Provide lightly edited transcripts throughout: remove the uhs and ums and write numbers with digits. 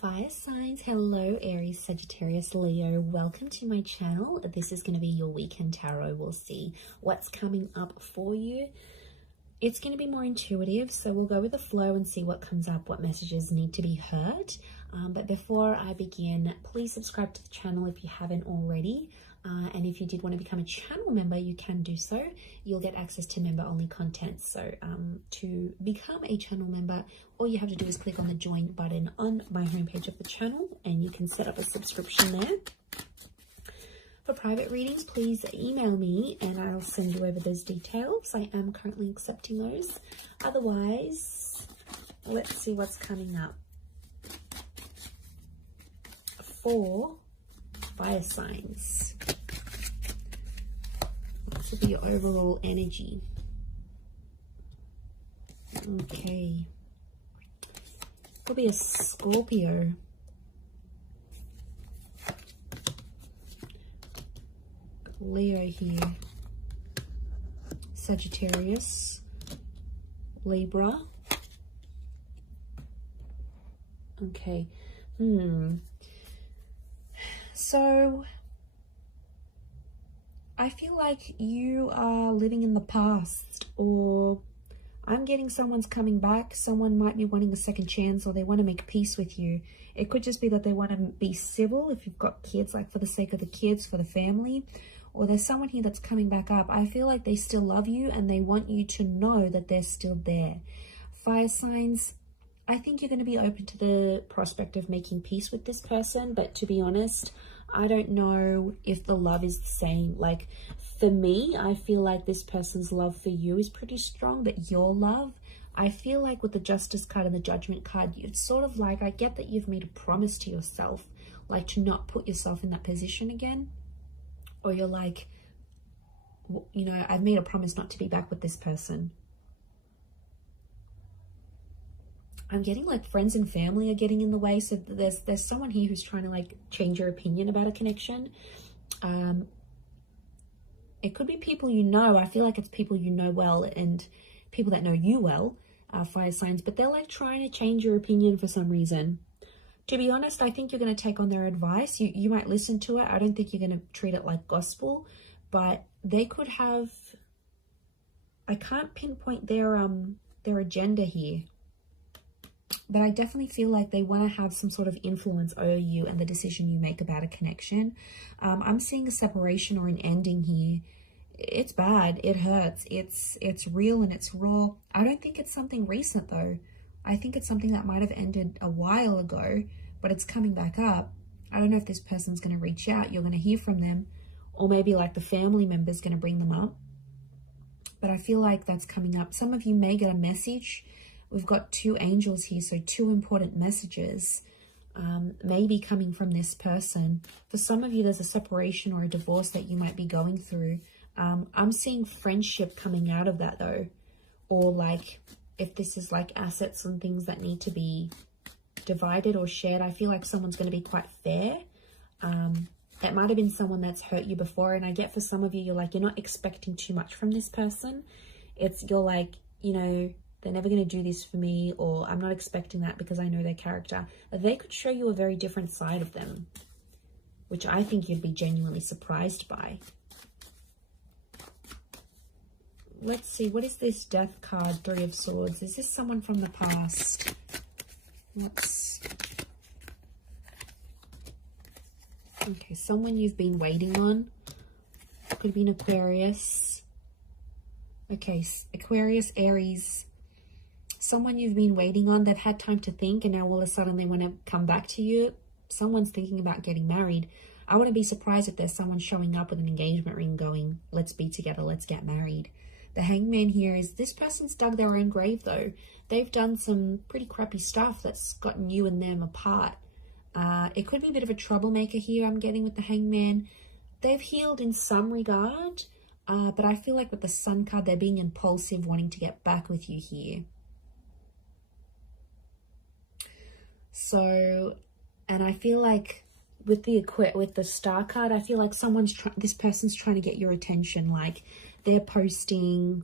Fire signs, hello Aries, Sagittarius, Leo. Welcome to my channel. This is going to be your weekend tarot. We'll see what's coming up for you. It's going to be more intuitive, so we'll go with the flow and see what comes up, what messages need to be heard. But before I begin, please subscribe to the channel if you haven't already. And if you did want to become a channel member, you can do so. You'll get access to member-only content. So to become a channel member, all you have to do is click on the join button on my homepage of the channel, and you can set up a subscription there. For private readings, please email me and I'll send you over those details. I am currently accepting those. Otherwise, let's see what's coming up for fire signs. This will be your overall energy. Okay. Could be a Scorpio. Leo here. Sagittarius. Libra. Okay. So I feel like you are living in the past, or I'm getting someone's coming back. Someone might be wanting a second chance, or they want to make peace with you. It could just be that they want to be civil if you've got kids, like for the sake of the kids, for the family. Or there's someone here that's coming back up. I feel like they still love you and they want you to know that they're still there. Fire signs, I think you're going to be open to the prospect of making peace with this person. But to be honest, I don't know if the love is the same. Like for me, I feel like this person's love for you is pretty strong, but your love, I feel like with the Justice card and the Judgment card, it's sort of like, I get that you've made a promise to yourself, like to not put yourself in that position again. Or you're like, you know, I've made a promise not to be back with this person. I'm getting like friends and family are getting in the way. So there's someone here who's trying to like change your opinion about a connection. It could be people you know. I feel like it's people you know well and people that know you well, fire signs. But they're like trying to change your opinion for some reason. To be honest, I think you're going to take on their advice. You might listen to it. I don't think you're going to treat it like gospel. But they could have... I can't pinpoint their agenda here. But I definitely feel like they want to have some sort of influence over you and the decision you make about a connection. I'm seeing a separation or an ending here. It's bad. It hurts. It's real and it's raw. I don't think it's something recent though. I think it's something that might have ended a while ago, but it's coming back up. I don't know if this person's going to reach out. You're going to hear from them, or maybe like the family member's going to bring them up. But I feel like that's coming up. Some of you may get a message. We've got two angels here, so two important messages maybe coming from this person. For some of you, there's a separation or a divorce that you might be going through. I'm seeing friendship coming out of that though, or like if this is like assets and things that need to be divided or shared, I feel like someone's going to be quite fair. It might have been someone that's hurt you before, and I get for some of you, you're like, you're not expecting too much from this person. You're like, you know, they're never going to do this for me, or I'm not expecting that because I know their character. They could show you a very different side of them, which I think you'd be genuinely surprised by. Let's see, what is this Death card, Three of Swords? Is this someone from the past? Okay, someone you've been waiting on. Could be an Aquarius. Okay, Aquarius, Aries. Someone you've been waiting on. They've had time to think, and now all of a sudden they want to come back to you. Someone's thinking about getting married. I wouldn't be surprised if there's someone showing up with an engagement ring going, let's be together, let's get married. The Hangman here is this person's dug their own grave though. They've done some pretty crappy stuff that's gotten you and them apart. It could be a bit of a troublemaker here, I'm getting with the Hangman. They've healed in some regard, but I feel like with the Sun card, they're being impulsive, wanting to get back with you here. So, and I feel like with the Star card, I feel like this person's trying to get your attention. Like they're posting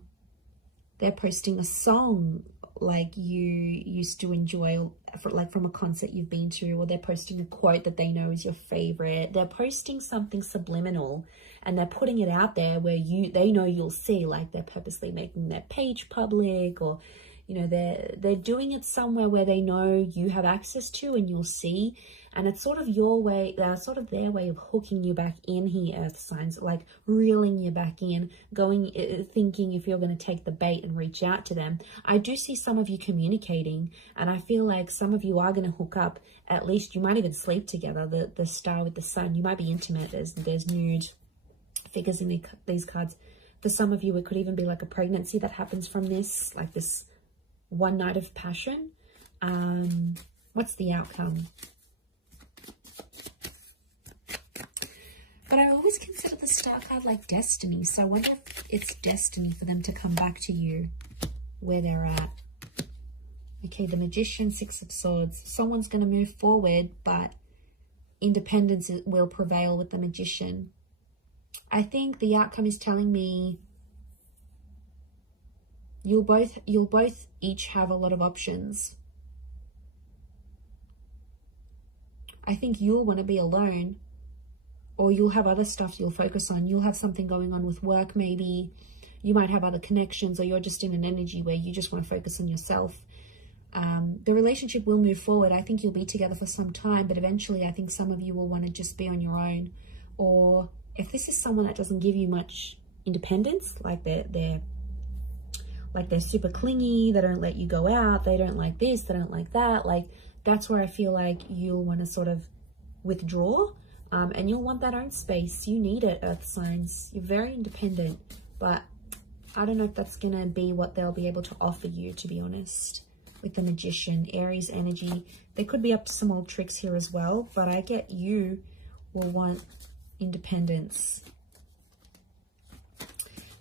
a song like you used to enjoy, like from a concert you've been to, or they're posting a quote that they know is your favorite. They're posting something subliminal and they're putting it out there where they know you'll see, like they're purposely making their page public, or you know, they're doing it somewhere where they know you have access to and you'll see. And it's sort of your way, sort of their way of hooking you back in here, earth signs, like reeling you back in, thinking if you're going to take the bait and reach out to them. I do see some of you communicating, and I feel like some of you are going to hook up. At least you might even sleep together. The star with the sun, you might be intimate. There's nude figures in these cards. For some of you, it could even be like a pregnancy that happens from this, like this one night of passion. What's the outcome? But I always consider the star card like destiny. So I wonder if it's destiny for them to come back to you where they're at. Okay, the Magician, Six of Swords. Someone's going to move forward, but independence will prevail with the Magician. I think the outcome is telling me you'll both each have a lot of options. I think you'll want to be alone, or you'll have other stuff you'll focus on. You'll have something going on with work, maybe. You might have other connections, or you're just in an energy where you just want to focus on yourself. The relationship will move forward. I think you'll be together for some time, but eventually I think some of you will want to just be on your own. Or if this is someone that doesn't give you much independence, like they're super clingy, they don't let you go out, they don't like this, they don't like that, like that's where I feel like you'll want to sort of withdraw. And you'll want that own space. You need it, earth signs. You're very independent, but I don't know if that's going to be what they'll be able to offer you, to be honest. With the Magician, Aries energy, they could be up to some old tricks here as well, but I get you will want independence.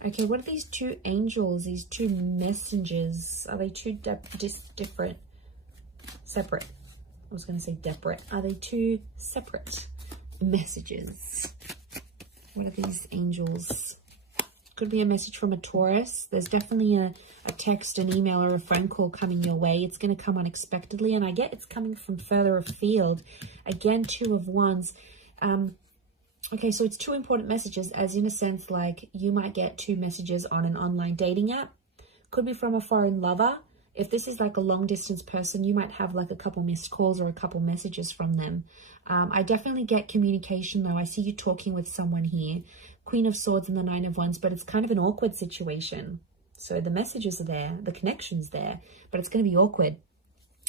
Okay, what are these two angels, these two messengers? Are they two different? Separate. I was going to say separate. Are they two separate messages? What are these angels? Could be a message from a Taurus. There's definitely a text, an email, or a phone call coming your way. It's going to come unexpectedly, and I get it's coming from further afield. Again, Two of Wands. Okay, so it's two important messages, as in a sense, like you might get two messages on an online dating app. Could be from a foreign lover. If this is like a long distance person, you might have like a couple missed calls or a couple messages from them. I definitely get communication though. I see you talking with someone here. Queen of Swords and the Nine of Wands, but it's kind of an awkward situation. So the messages are there, the connection's there, but it's going to be awkward.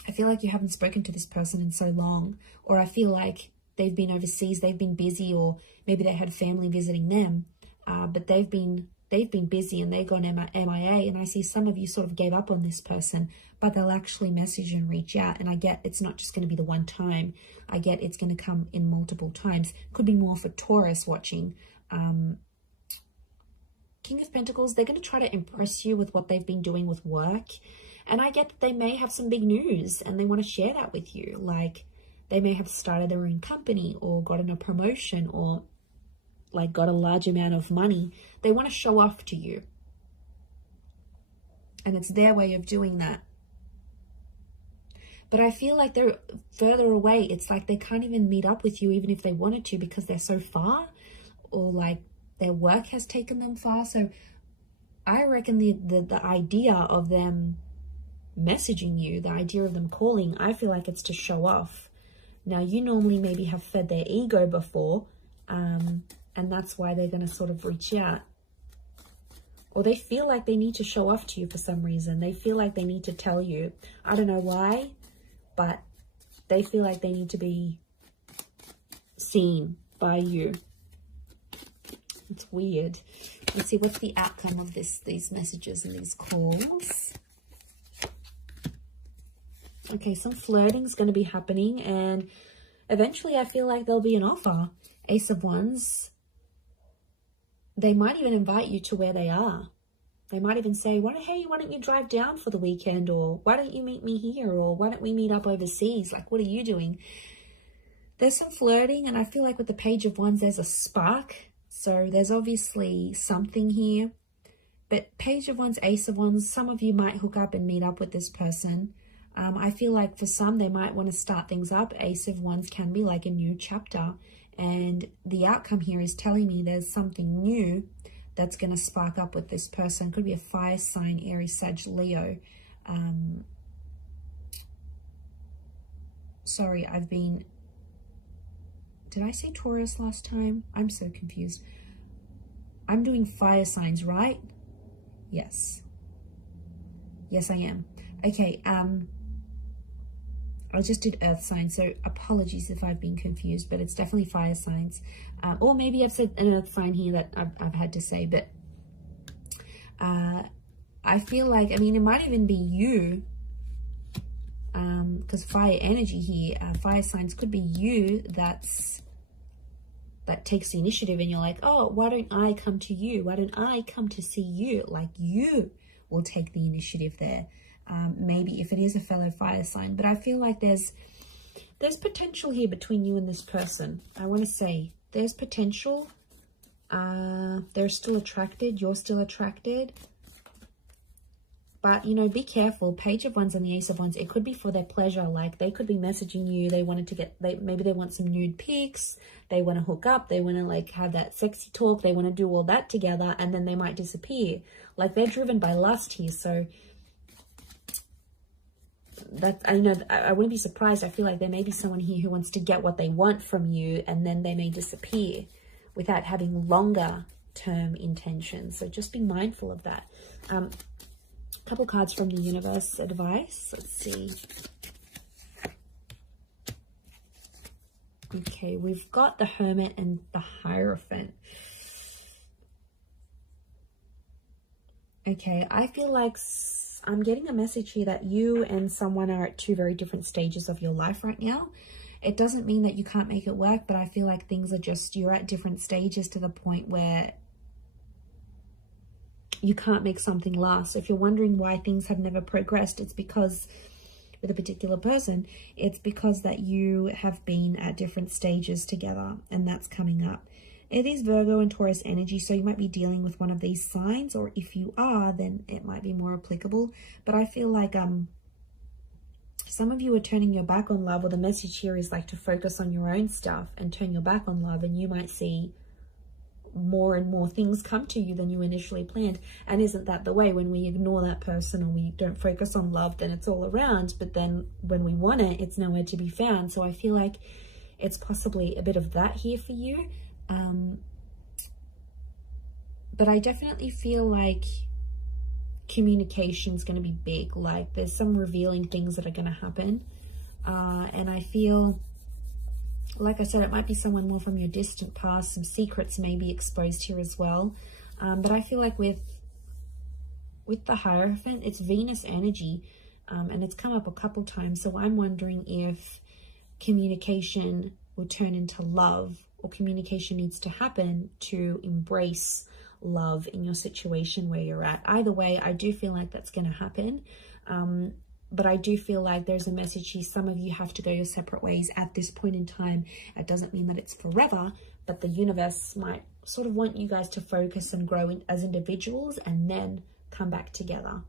I feel like you haven't spoken to this person in so long, or I feel like they've been overseas, they've been busy, or maybe they had family visiting them, but they've been busy and they've gone MIA, and I see some of you sort of gave up on this person, but they'll actually message and reach out, and I get it's not just going to be the one time. I get it's going to come in multiple times. Could be more for Taurus watching. King of Pentacles, they're going to try to impress you with what they've been doing with work, and I get that they may have some big news and they want to share that with you. Like they may have started their own company or gotten a promotion or like got a large amount of money. They want to show off to you, and it's their way of doing that. But I feel like they're further away. It's like they can't even meet up with you even if they wanted to, because they're so far, or like their work has taken them far. So I reckon the idea of them messaging you, the idea of them calling, I feel like it's to show off. Now, you normally maybe have fed their ego before, and that's why they're going to sort of reach out. Or they feel like they need to show off to you for some reason. They feel like they need to tell you. I don't know why, but they feel like they need to be seen by you. It's weird. Let's see, what's the outcome of these messages and these calls? Okay, some flirting is going to be happening, and eventually I feel like there'll be an offer. Ace of Wands. They might even invite you to where they are. They might even say, hey, why don't you drive down for the weekend? Or why don't you meet me here? Or why don't we meet up overseas? Like, what are you doing? There's some flirting, and I feel like with the Page of Wands, there's a spark. So there's obviously something here. But Page of Wands, Ace of Wands, some of you might hook up and meet up with this person. I feel like for some, they might want to start things up. Ace of Wands can be like a new chapter. And the outcome here is telling me there's something new that's going to spark up with this person. Could be a fire sign, Aries, Sag, Leo. Sorry, did I say Taurus last time? I'm so confused. I'm doing fire signs, right? Yes. Yes, I am. Okay, I just did earth signs, so apologies if I've been confused, but it's definitely fire signs. Or maybe I've said an earth sign here that I've had to say, but I feel like, I mean, it might even be you, because fire energy here, fire signs could be you that takes the initiative, and you're like, oh, why don't I come to you? Why don't I come to see you? Like, you will take the initiative there. Maybe if it is a fellow fire sign, but I feel like there's potential here between you and this person. I want to say there's potential. They're still attracted. You're still attracted. But, you know, be careful. Page of Wands and the Ace of Wands, it could be for their pleasure. Like, they could be messaging you. They wanted to maybe they want some nude pics. They want to hook up. They want to, like, have that sexy talk. They want to do all that together, and then they might disappear. Like, they're driven by lust here. So, I know, I wouldn't be surprised. I feel like there may be someone here who wants to get what they want from you, and then they may disappear without having longer term intentions. So just be mindful of that. Couple cards from the universe advice. Let's see. Okay, we've got the Hermit and the Hierophant. Okay, I feel like I'm getting a message here that you and someone are at two very different stages of your life right now. It doesn't mean that you can't make it work, but I feel like things are just, you're at different stages to the point where you can't make something last. So if you're wondering why things have never progressed, it's because with a particular person, it's because that you have been at different stages together, and that's coming up. It is Virgo and Taurus energy, so you might be dealing with one of these signs, or if you are, then it might be more applicable. But I feel like some of you are turning your back on love, or the message here is like to focus on your own stuff and turn your back on love, and you might see more and more things come to you than you initially planned. And isn't that the way? When we ignore that person or we don't focus on love, then it's all around, but then when we want it, it's nowhere to be found. So I feel like it's possibly a bit of that here for you. But I definitely feel like communication is going to be big. Like, there's some revealing things that are going to happen, and I feel, like I said, it might be someone more from your distant past. Some secrets may be exposed here as well. But I feel like with the Hierophant, it's Venus energy, and it's come up a couple times. So I'm wondering if communication will turn into love, or communication needs to happen to embrace love in your situation where you're at. Either way, I do feel like that's going to happen. But I do feel like there's a message here. Some of you have to go your separate ways at this point in time. It doesn't mean that it's forever, but the universe might sort of want you guys to focus and grow as individuals and then come back together.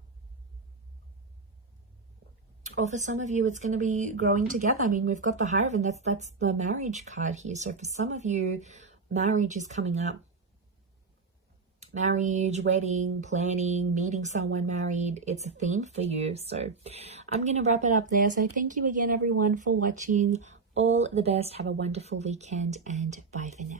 Or for some of you, it's going to be growing together. I mean, we've got the Hierophant. That's the marriage card here. So for some of you, marriage is coming up. Marriage, wedding, planning, meeting someone married. It's a theme for you. So I'm going to wrap it up there. So thank you again, everyone, for watching. All the best. Have a wonderful weekend, and bye for now.